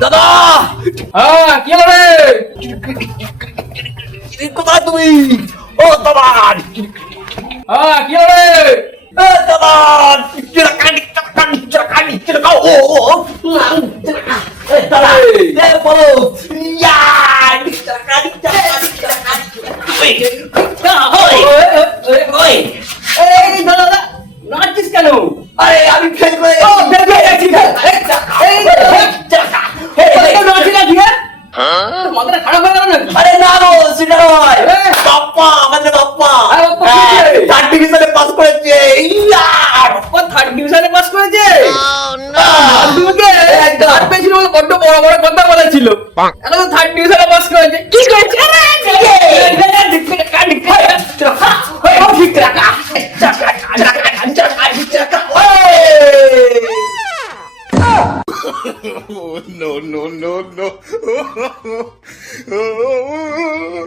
দাদা হ্যাঁ কি হলো রে? কোথায় তুমি? ও দাদা হ্যাঁ কি হলো রে? দাদা বলো নাচছিস কেন? আরে আমি ফেল করে মাথাটা খারাপ হয়ে গেল নাকি? আরে না গো সেটা নয় বাপ্পা আমাদের বাপ্পা আরে বাপ্পা কি হয়েছে? থার্ড ডিভিশনে পাস করেছে ও থার্ড ডিভিশনে পাস করেছে? তুমি থার্ড পেয়েছিল বলে বড্ড বড় বড় কথা বলেছিল। এখন তো থার্ড ডিভিশনে পাস করেছে। কি করেছে? no, no, no, no.